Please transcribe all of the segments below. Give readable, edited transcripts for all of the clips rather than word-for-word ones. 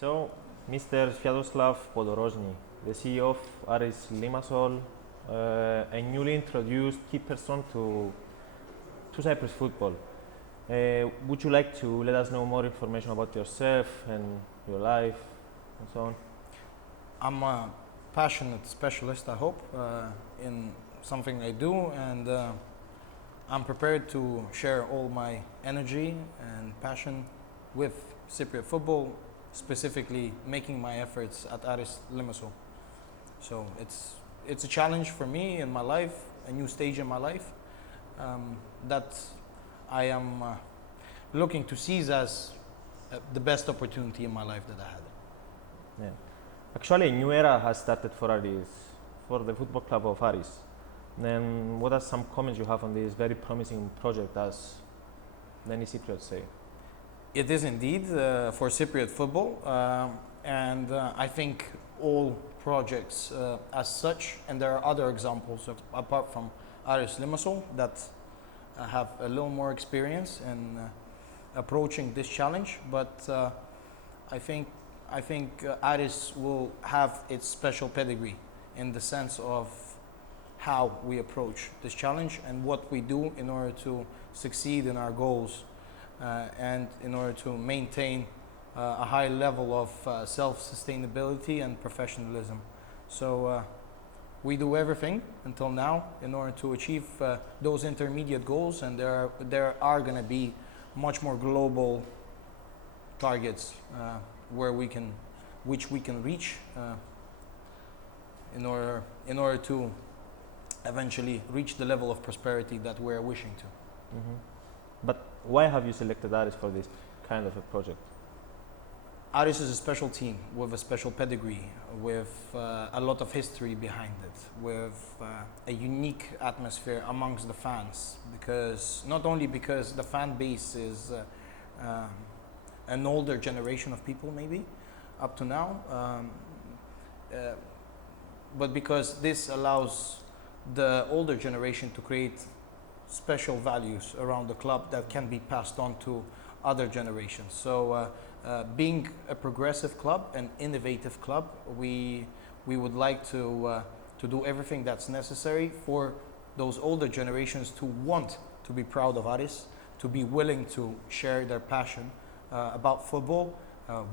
So, Mr. Svyatoslav Podorozhnyy, the CEO of Aris Limassol, a newly introduced key person to Cyprus football. Would you like to let us know more information about yourself and your life and so on? I'm a passionate specialist, I hope, in something I do, and I'm prepared to share all my energy and passion with Cypriot football, specifically making my efforts at Aris Lεμεσού. So it's a challenge for me in my life, a new stage in my life that I am looking to seize as the best opportunity in my life that I had. Yeah. Actually, a new era has started for Aris, for the football club of Aris. Then, what are some comments you have on this very promising project, as many Cypriots say? It is indeed for Cypriot football, and I think all projects as such, and there are other examples apart from Aris Limassol that have a little more experience in approaching this challenge, but I think Aris will have its special pedigree in the sense of how we approach this challenge and what we do in order to succeed in our goals and in order to maintain a high level of self-sustainability and professionalism. So we do everything until now in order to achieve those intermediate goals, and there are going to be much more global targets which we can reach in order to eventually reach the level of prosperity that we're wishing to. Mm-hmm. But why have you selected Aris for this kind of a project? Aris is a special team with a special pedigree, with a lot of history behind it, with a unique atmosphere amongst the fans, because not only because the fan base is an older generation of people maybe up to now, but because this allows the older generation to create special values around the club that can be passed on to other generations. So being a progressive club, an innovative club, we would like to do everything that's necessary for those older generations to want to be proud of Aris, to be willing to share their passion about football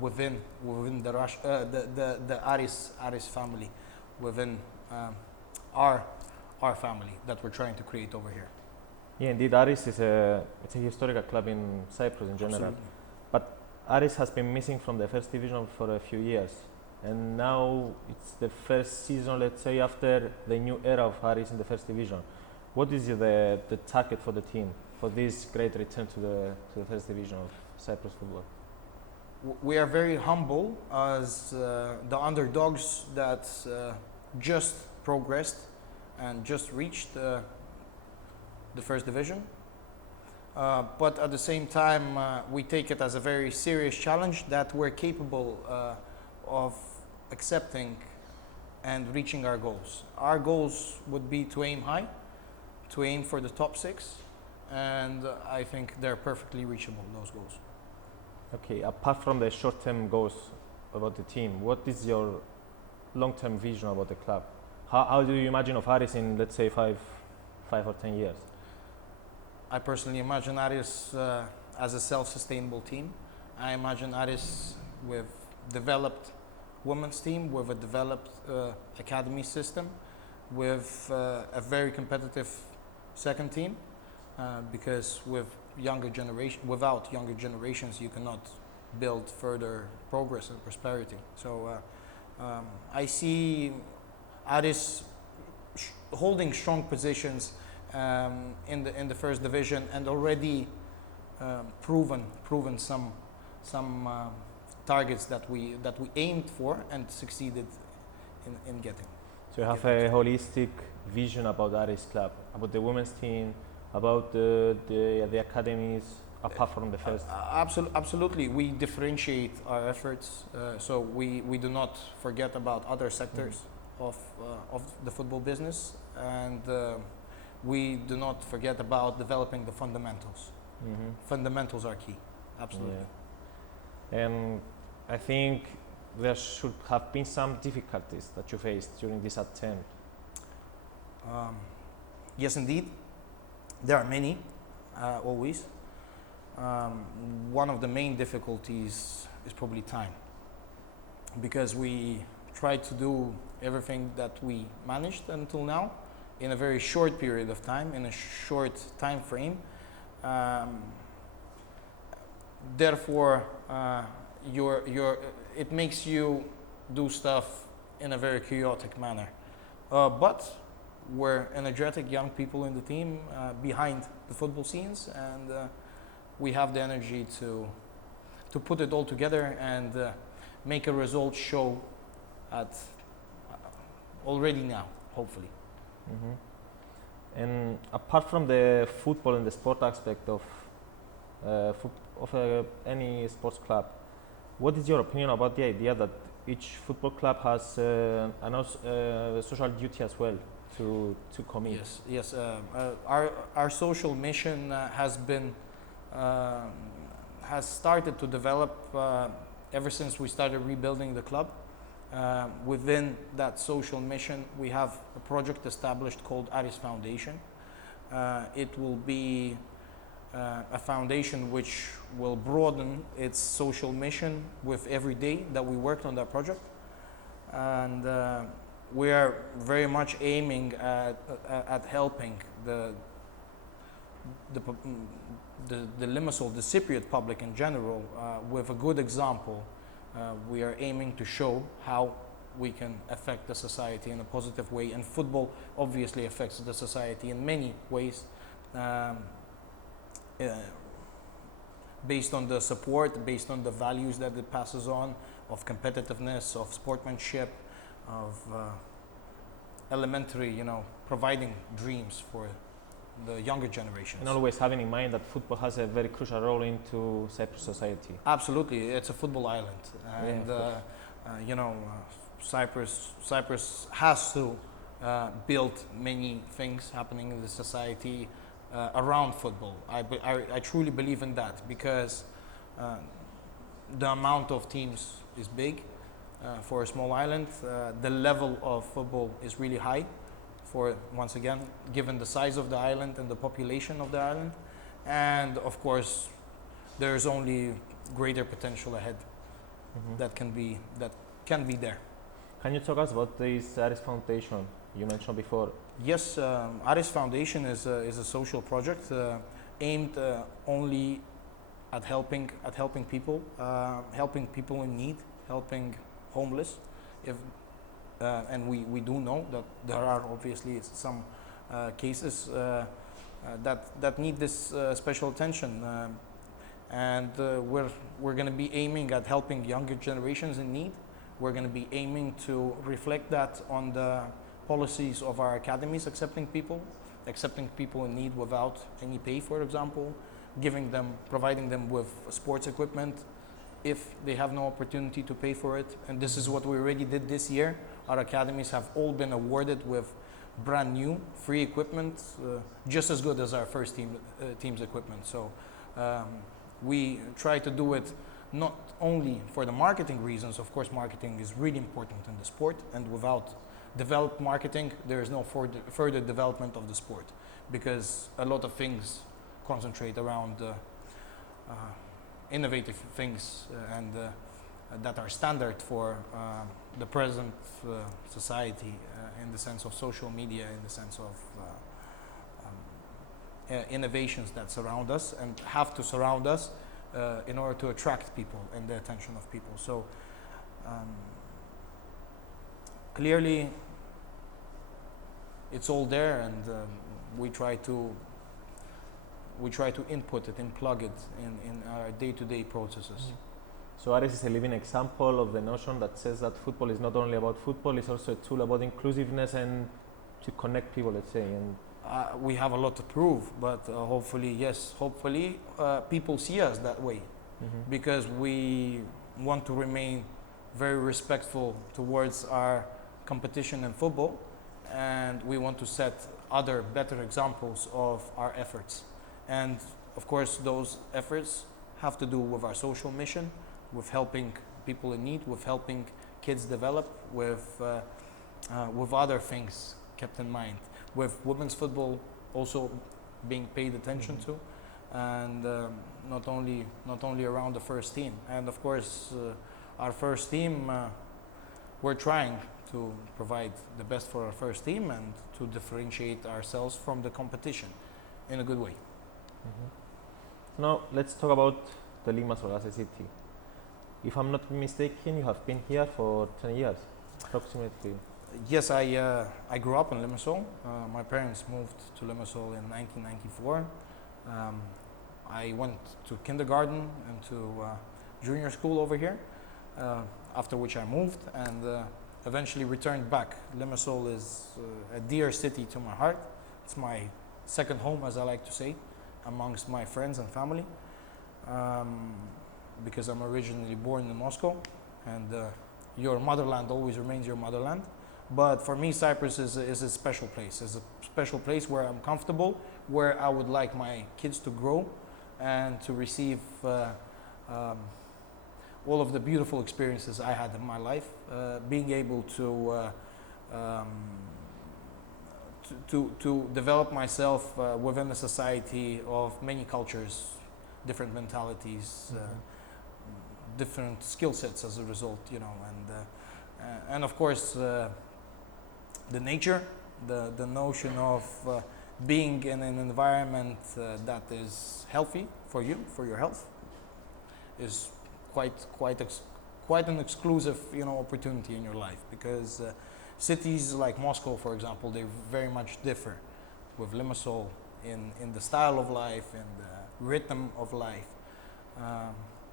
within the Aris family, within our family that we're trying to create over here. Yeah, indeed, Aris is a historical club in Cyprus in general. Absolutely. But Aris has been missing from the first division for a few years, and now it's the first season, let's say, after the new era of Aris in the first division. What is the target for the team for this great return to the first division of Cyprus football? We are very humble as the underdogs that just progressed and just reached the first division. But at the same time, we take it as a very serious challenge that we're capable of accepting and reaching our goals. Our goals would be to aim high, to aim for the top 6, and I think they're perfectly reachable, those goals. Okay, apart from the short-term goals about the team, what is your long-term vision about the club? How do you imagine of Aris in, let's say, 5 or 10 years? I personally imagine Aris as a self-sustainable team. I imagine Aris with developed women's team, with a developed academy system, with a very competitive second team, because without younger generations, you cannot build further progress and prosperity. So I see Aris holding strong positions in the first division, and already proven some targets that we aimed for and succeeded in getting. So you have a holistic vision about Aris club, about the women's team, about the academies, apart from the first. Absolutely, we differentiate our efforts, so we do not forget about other sectors of the football business, and we do not forget about developing the fundamentals. Fundamentals are key, absolutely. Yeah. And I think there should have been some difficulties that you faced during this attempt. Yes, indeed. There are many, always. One of the main difficulties is probably time, because we tried to do everything that we managed until now in a very short period of time, in a short time frame. Therefore, it makes you do stuff in a very chaotic manner. But we're energetic young people in the team behind the football scenes, and we have the energy to put it all together and make a result show at already now, hopefully. Mm-hmm. And apart from the football and the sport aspect of any sports club, what is your opinion about the idea that each football club has a social duty as well to commit? Yes. Our social mission has started to develop ever since we started rebuilding the club. Within that social mission, we have a project established called Aris Foundation. It will be a foundation which will broaden its social mission with every day that we worked on that project. And we are very much aiming at helping the Limassol, the Cypriot public in general, with a good example. We are aiming to show how we can affect the society in a positive way, and football obviously affects the society in many ways, based on the support, based on the values that it passes on, of competitiveness, of sportsmanship, of elementary, providing dreams for the younger generations. And always having in mind that football has a very crucial role into Cyprus society. Absolutely, it's a football island, and Cyprus has to build many things happening in the society around football. I truly believe in that, because the amount of teams is big for a small island. The level of football is really high. Once again, given the size of the island and the population of the island, and of course, there's only greater potential ahead that can be there. Can you talk us about this Aris Foundation you mentioned before? Yes, Aris Foundation is a social project aimed only at helping people, helping people in need, helping homeless. And we do know that there are obviously some cases that need this special attention, and we're going to be aiming at helping younger generations in need. We're going to be aiming to reflect that on the policies of our academies, accepting people in need without any pay, for example, providing them with sports equipment if they have no opportunity to pay for it. And this is what we already did this year. Our academies have all been awarded with brand new free equipment, just as good as our first team's equipment. So we try to do it not only for the marketing reasons. Of course, marketing is really important in the sport, and without developed marketing, there is no further development of the sport, because a lot of things concentrate around innovative things and that are standard for the present society, in the sense of social media, in the sense of innovations that surround us and have to surround us in order to attract people and the attention of people. So clearly it's all there, and we try to input it and plug it in our day-to-day processes. So Aris is a living example of the notion that says that football is not only about football, it's also a tool about inclusiveness and to connect people, let's say. And we have a lot to prove, but hopefully people see us that way, because we want to remain very respectful towards our competition in football, and we want to set other better examples of our efforts. And of course, those efforts have to do with our social mission, with helping people in need, with helping kids develop, with other things kept in mind, with women's football also being paid attention to, and not only around the first team. And of course, our first team, we're trying to provide the best for our first team and to differentiate ourselves from the competition in a good way. Now let's talk about the Limassol as a city. If I'm not mistaken, you have been here for 10 years, approximately. Yes, I grew up in Limassol. My parents moved to Limassol in 1994. I went to kindergarten and to junior school over here, after which I moved and eventually returned back. Limassol is a dear city to my heart. It's my second home, as I like to say, amongst my friends and family, because I'm originally born in Moscow, and your motherland always remains your motherland. But for me, Cyprus is a special place. It's a special place where I'm comfortable, where I would like my kids to grow and to receive all of the beautiful experiences I had in my life. Being able to develop myself within a society of many cultures, different mentalities, different skill sets as a result, you know, and of course the nature, the notion of being in an environment that is healthy for you, for your health, is quite an exclusive, you know, opportunity in your life, because cities like Moscow, for example, they very much differ with Limassol in the style of life and the rhythm of life.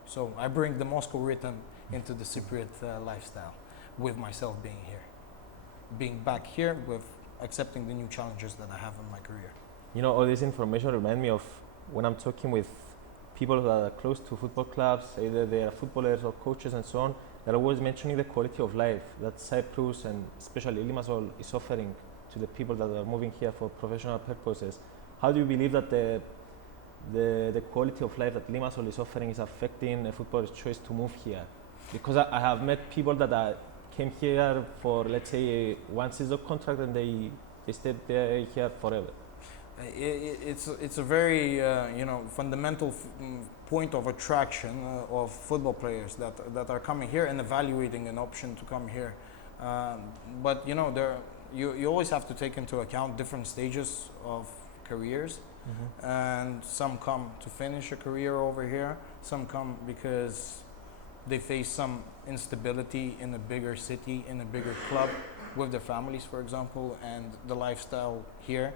So I bring the Moscow rhythm into the Cypriot lifestyle, with myself being here, being back here, with accepting the new challenges that I have in my career. You know, all this information reminds me of when I'm talking with people that are close to football clubs, either they are footballers or coaches and so on. They're always mentioning the quality of life that Cyprus and especially Limassol is offering to the people that are moving here for professional purposes. How do you believe that the quality of life that Limassol is offering is affecting a footballer's choice to move here? Because I have met people that came here for, let's say, a one season contract and they stayed there here forever. It's a very you know, fundamental point of attraction of football players that are coming here and evaluating an option to come here. But you know, you always have to take into account different stages of careers, and some come to finish a career over here. Some come because they face some instability in a bigger city, in a bigger club, with their families, for example, and the lifestyle here,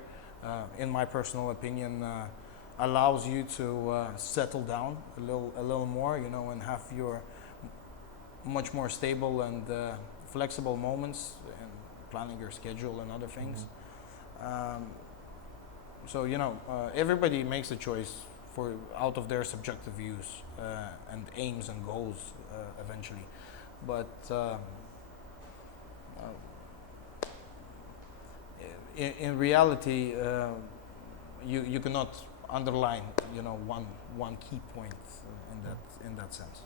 in my personal opinion, allows you to settle down a little more, you know, and have your much more stable and flexible moments in planning your schedule and other things. So you know, everybody makes a choice out of their subjective views and aims and goals eventually, but in reality, you cannot underline, you know, one key point in that sense.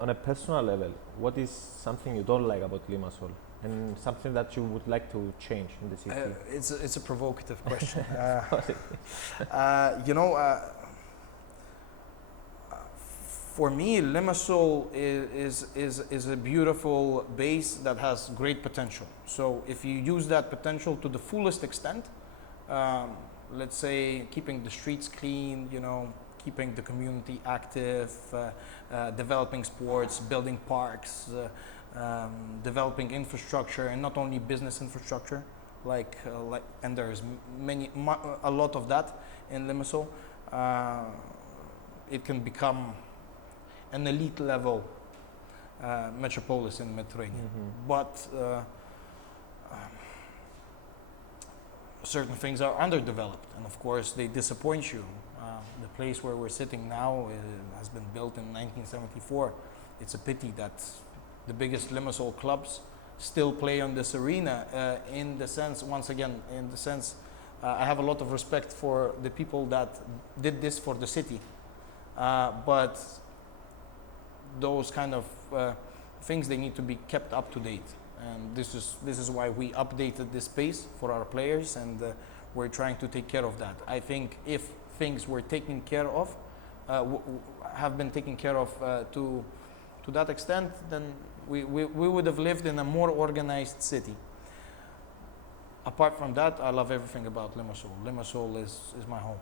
On a personal level, what is something you don't like about Limassol, and something that you would like to change in the city? It's a provocative question. You know, for me, Limassol is a beautiful base that has great potential. So if you use that potential to the fullest extent, let's say keeping the streets clean, you know, keeping the community active, developing sports, building parks, developing infrastructure, and not only business infrastructure, and there's a lot of that in Limassol. It can become an elite level metropolis in Mediterranean, but certain things are underdeveloped, and of course they disappoint you. The place where we're sitting now has been built in 1974. It's a pity that the biggest Limassol clubs still play on this arena. In the sense, once again, I have a lot of respect for the people that did this for the city, but those kind of things, they need to be kept up to date. And this is why we updated this space for our players, and we're trying to take care of that. I think if things were taken care of, have been taken care of to that extent, then we would have lived in a more organized city. Apart from that, I love everything about Limassol. Limassol is my home.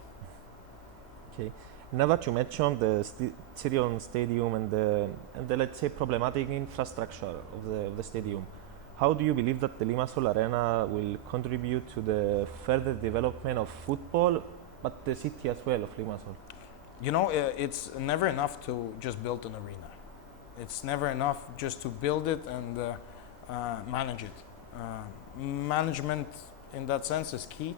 Okay. Now that you mentioned the Syrian stadium and the let's say problematic infrastructure of the stadium, how do you believe that the Limassol Arena will contribute to the further development of football, but the city as well of Limassol? You know, it's never enough to just build an arena. It's never enough just to build it and manage it. Management in that sense is key,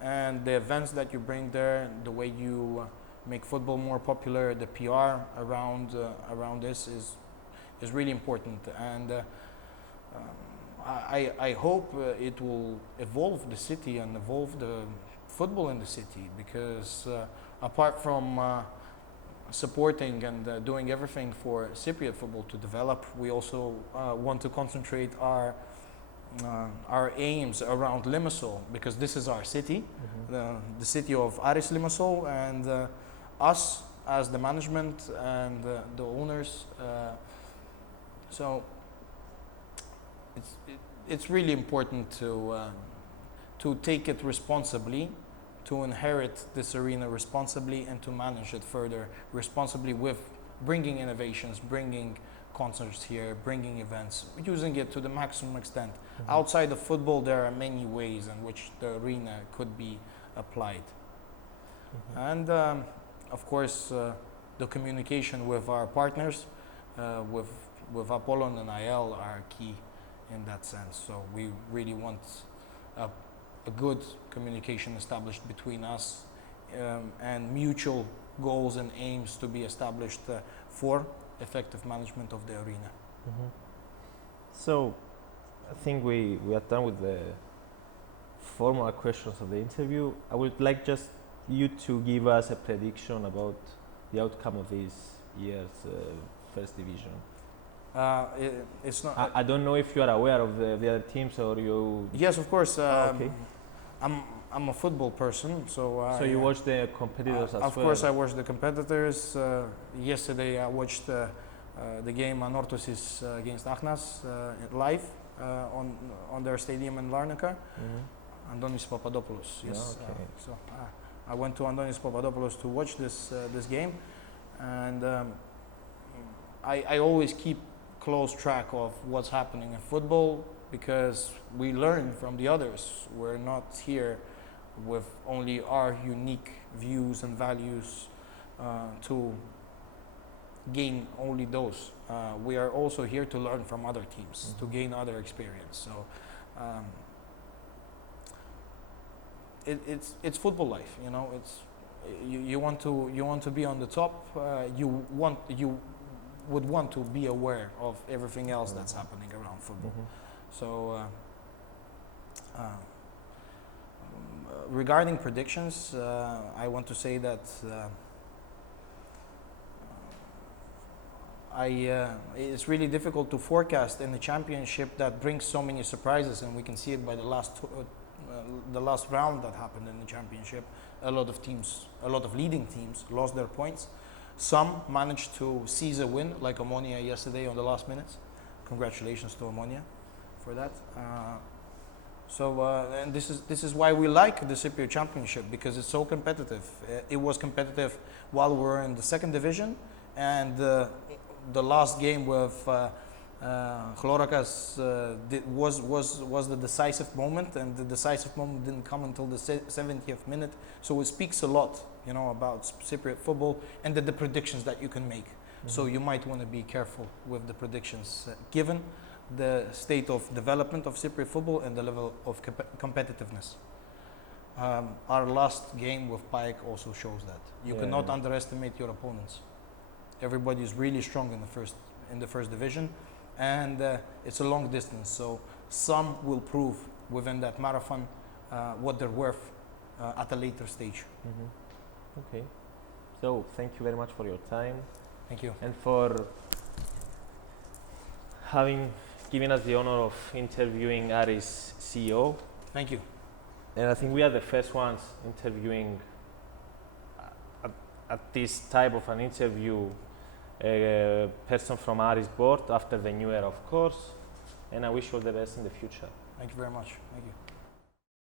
and the events that you bring there, the way you make football more popular, the PR around this is really important. And I hope it will evolve the city and evolve the football in the city, because apart from supporting and doing everything for Cypriot football to develop, we also want to concentrate our aims around Limassol, because this is our city, the city of Aris Limassol, and us as the management and the owners. So it's really important to take it responsibly, to inherit this arena responsibly, and to manage it further responsibly with bringing innovations, bringing concerts here, bringing events, using it to the maximum extent. Outside of football, there are many ways in which the arena could be applied. And of course, the communication with our partners, with Apollon and IL, are key in that sense. So we really want a good communication established between us, and mutual goals and aims to be established for effective management of the arena. So I think we are done with the formal questions of the interview. I would like just you to give us a prediction about the outcome of this year's first division. It's not. I don't know if you are aware of the other teams, or you. Yes, of course. Okay. I'm a football person, so. So you watch the competitors as well? Of course, I watch the competitors. Yesterday, I watched the game Anorthosis against Achnas live on their stadium in Larnaca. Andonis Papadopoulos. Yes. Okay. So I went to Andonis Papadopoulos to watch this game, and I always keep close track of what's happening in football, because we learn from the others. We're not here with only our unique views and values to gain only those. We are also here to learn from other teams, to gain other experience. So it's football life, you know. It's you want to be on the top. You would want to be aware of everything else that's happening around football. So regarding predictions, I want to say that it's really difficult to forecast in the championship that brings so many surprises, and we can see it by the last round that happened in the championship. A lot of leading teams lost their points. Some managed to seize a win, like Omonia yesterday on the last minutes. Congratulations to Omonia for that. And this is why we like the Cypriot Championship, because it's so competitive. It was competitive while we were in the second division, and the last game with Chlorakas was the decisive moment, and the decisive moment didn't come until the 70th minute. So it speaks a lot, you know, about Cypriot football and the predictions that you can make. So you might want to be careful with the predictions, given the state of development of Cypriot football and the level of competitiveness. Our last game with Pike also shows that you cannot underestimate your opponents. Everybody is really strong in the first division, and it's a long distance. So some will prove within that marathon what they're worth at a later stage. Okay. So thank you very much for your time. Thank you. And for having given us the honor of interviewing Aris CEO. Thank you. And I think we are the first ones interviewing at this type of an interview a person from Aris board after the new era, of course. And I wish you all the best in the future. Thank you very much. Thank you.